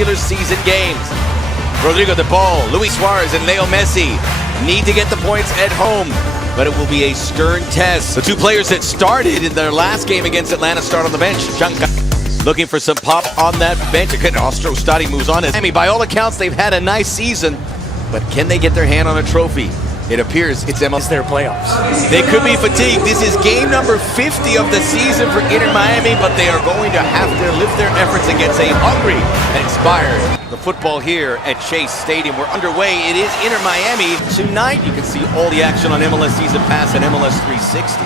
regular season games. Rodrigo de Paul, Luis Suarez, and Leo Messi need to get the points at home, but it will be a stern test. The two players that started in their last game against Atlanta start on the bench. Janka looking for some pop on that bench. Ostro Stadi moves on. I mean, by all accounts, they've had a nice season, but can they get their hand on a trophy? It appears it's MLS. Their playoffs. They could be fatigued. This is game number 50 of the season for Inter Miami, but they are going to have to lift their efforts against a hungry and inspired. The football here at Chase Stadium. We're underway. It is Inter Miami. Tonight, you can see all the action on MLS Season Pass and MLS 360.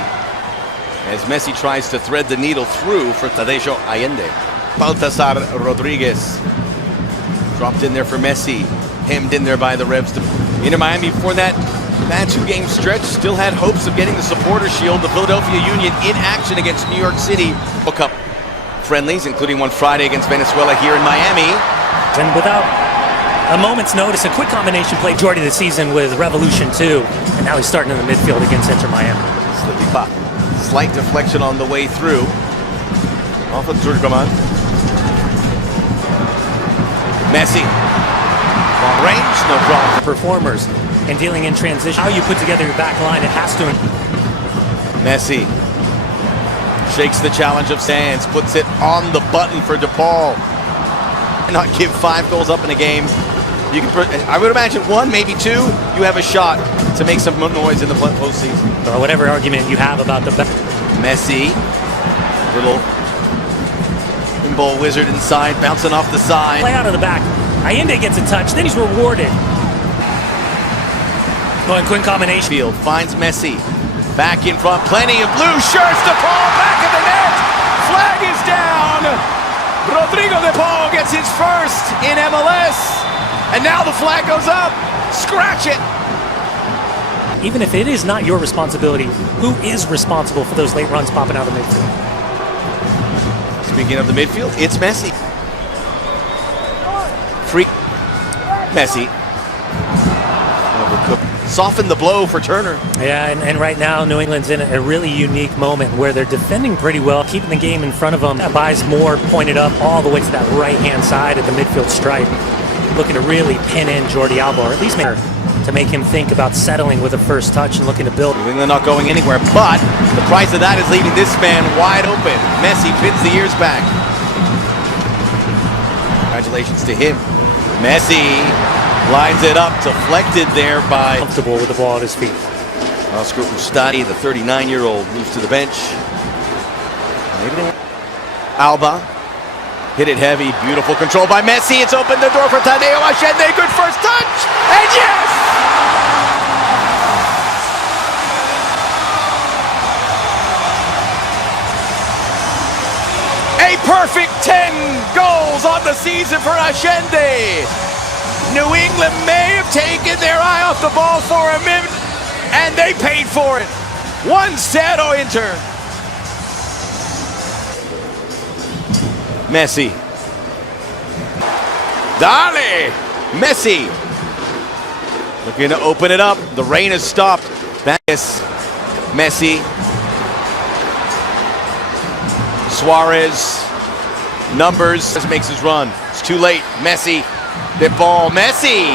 As Messi tries to thread the needle through for Tadeo Allende. Baltasar Rodriguez dropped in there for Messi. Hemmed in there by the Revs. Inter Miami, before that bad two-game stretch, still had hopes of getting the Supporter Shield. The Philadelphia Union in action against New York City. World Cup friendlies, including one Friday against Venezuela here in Miami. And without a moment's notice, a quick combination play majority of the season with Revolution 2. And now he's starting in the midfield against Inter Miami. Slippy pop. Slight deflection on the way through. Off of Turcoman. Messi. Long range, no problem. Performers and dealing in transition. How you put together your back line, it has to. Messi shakes the challenge of Sands, puts it on the button for DePaul. Not give 5 goals up in a game. You can, I would imagine 1, maybe 2, you have a shot to make some noise in the postseason. Or whatever argument you have about the Messi, little pinball wizard inside, bouncing off the side. Play out of the back. Allende gets a touch, then he's rewarded. Going quick combination. Field finds Messi. Back in front, plenty of blue shirts. De Paul back of the net. Flag is down. Rodrigo de Paul gets his first in MLS. And now the flag goes up. Scratch it. Even if it is not your responsibility, who is responsible for those late runs popping out of the midfield? Speaking of the midfield, it's Messi. Free Messi. Overcooked. Soften the blow for Turner. Yeah, and right now New England's in a really unique moment where they're defending pretty well, keeping the game in front of them. Buys more pointed up all the way to that right-hand side of the midfield stripe. Looking to really pin in Jordi Alba, or at least to make him think about settling with a first touch and looking to build. New England not going anywhere, but the price of that is leaving this man wide open. Messi pins the ears back. Congratulations to him. Messi lines it up, deflected there by... Comfortable with the ball at his feet. Oscar Ustadi, the 39-year-old, moves to the bench. Alba hit it heavy, beautiful control by Messi. It's opened the door for Tadeo Allende. Good first touch, and yes! A perfect 10 goals on the season for Allende. New England may have taken their eye off the ball for a minute, and they paid for it. 1-0 Inter. Messi. Dale! Messi. Looking to open it up. The rain has stopped. Messi. Suarez. Numbers. Makes his run. It's too late. Messi. The ball, Messi!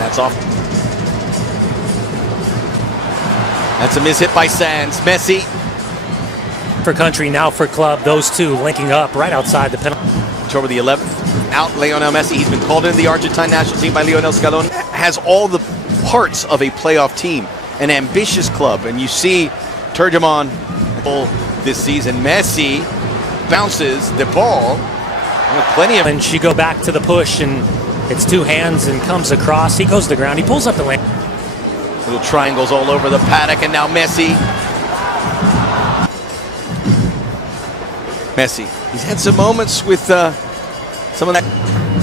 That's off. That's a mishit by Sands. Messi. For country, now for club. Those two linking up right outside the penalty. October the 11th. Out Lionel Messi. He's been called into the Argentine national team by Lionel Scaloni. Has all the parts of a playoff team. An ambitious club. And you see Turgeman this season. Messi bounces the ball. Plenty of... And she go back to the push, and it's two hands and comes across. He goes to the ground. He pulls up the lane. Little triangles all over the paddock, and now Messi. Messi. He's had some moments with some of that.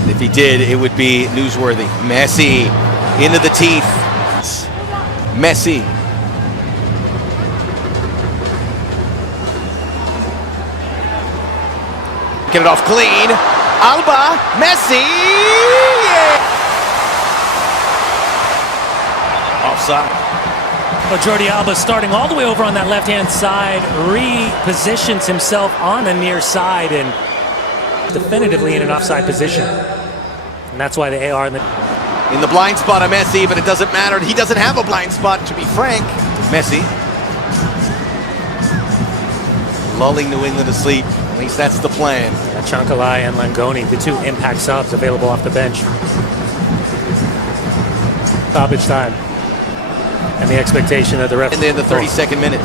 If he did, it would be newsworthy. Messi into the teeth. Messi. Get it off clean. Alba, Messi. Yeah. Offside. But Jordi Alba starting all the way over on that left-hand side, repositions himself on the near side, and definitively in an offside position. And that's why they are in the blind spot of Messi, but it doesn't matter. He doesn't have a blind spot, to be frank. Messi. Lulling New England to sleep. At least that's the plan. Chancalay and Langoni, the two impact subs available off the bench. Stoppage time. And the expectation of the ref. And then the 32nd minute.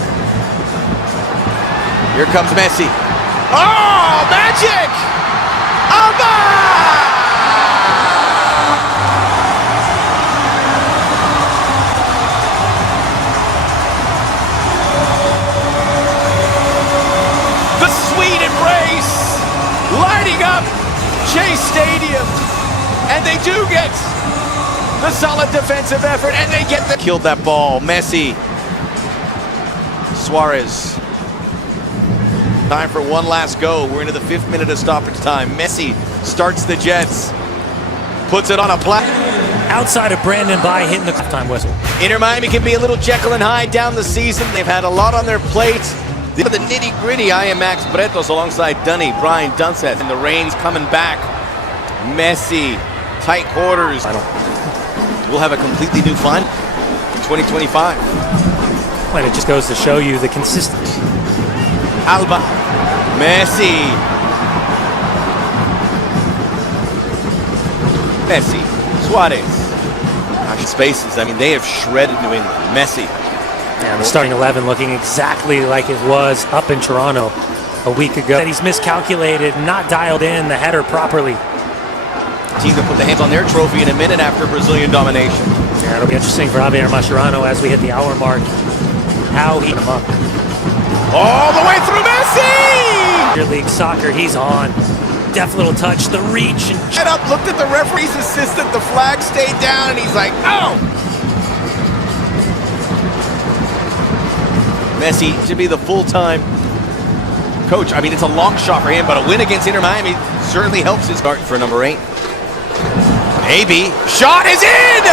Here comes Messi. Oh, magic! The sweet embrace lighting up Chase Stadium, and they do get the solid defensive effort, and they get the killed that ball. Messi, Suarez. Time for one last go. We're into the 5th minute of stoppage time. Messi starts the Jets, puts it on a outside of Brandon by hitting the halftime whistle. Inter Miami can be a little Jekyll and Hyde down the season. They've had a lot on their plate. The nitty-gritty. I am Max Bretos alongside Dunny, Brian Dunseth, and the rain's coming back. Messi, tight quarters. We'll have a completely new final in 2025. And it just goes to show you the consistency. Alba, Messi, Suarez. Spaces. I mean, they have shredded New England. Messi. And the starting 11 looking exactly like it was up in Toronto a week ago. That he's miscalculated, not dialed in the header properly. Team to put the hands on their trophy in a minute after Brazilian domination. Yeah, it'll be interesting for Javier Mascherano as we hit the hour mark. How he him up. All the way through Messi! Your league soccer, he's on. Deft little touch, the reach. And head up, looked at the referee's assistant, the flag stayed down, and he's like, oh! Messi should be the full-time coach. I mean, it's a long shot for him, but a win against Inter Miami certainly helps his start for number 8. Maybe. Shot is in!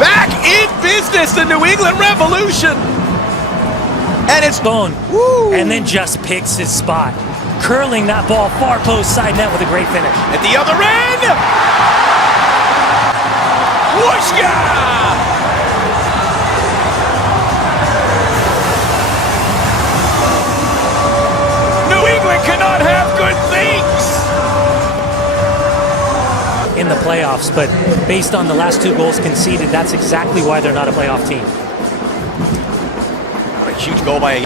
Back in business, the New England Revolution! And it's gone. Woo. And then just picks his spot. Curling that ball far post side net with a great finish. At the other end! Whooshka! Cannot have good things in the playoffs, but based on the last 2 goals conceded, that's exactly why they're not a playoff team. What a huge goal by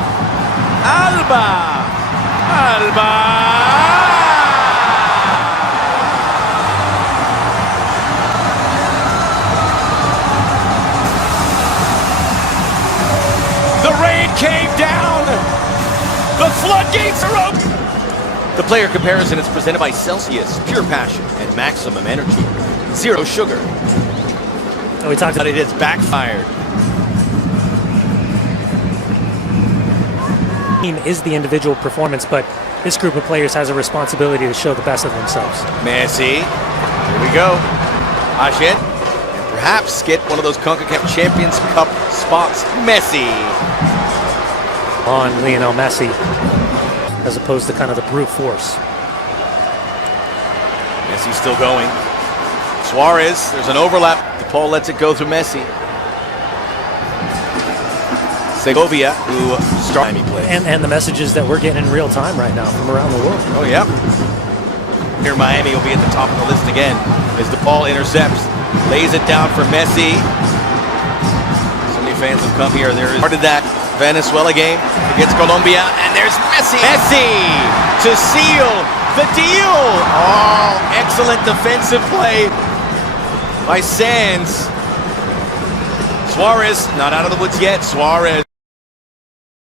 Alba. The rain came down. The floodgates are open. The player comparison is presented by Celsius, pure passion and maximum energy. Zero sugar. Oh, we talked about it has backfired. Is the individual performance, but this group of players has a responsibility to show the best of themselves. Messi. Here we go. Ajit. And perhaps get one of those CONCACAF Champions Cup spots. Messi. On Lionel Messi, as opposed to kind of the brute force. Messi still going. Suarez, there's an overlap. DePaul lets it go through Messi. Segovia, who started Miami play. And the messages that we're getting in real time right now from around the world. Oh, yeah. Here Miami will be at the top of the list again as DePaul intercepts. Lays it down for Messi. So many fans have come here. There is part of that Venezuela game against Colombia, and there's Messi. Messi to seal the deal. Oh, excellent defensive play by Sands. Suarez not out of the woods yet. Suarez.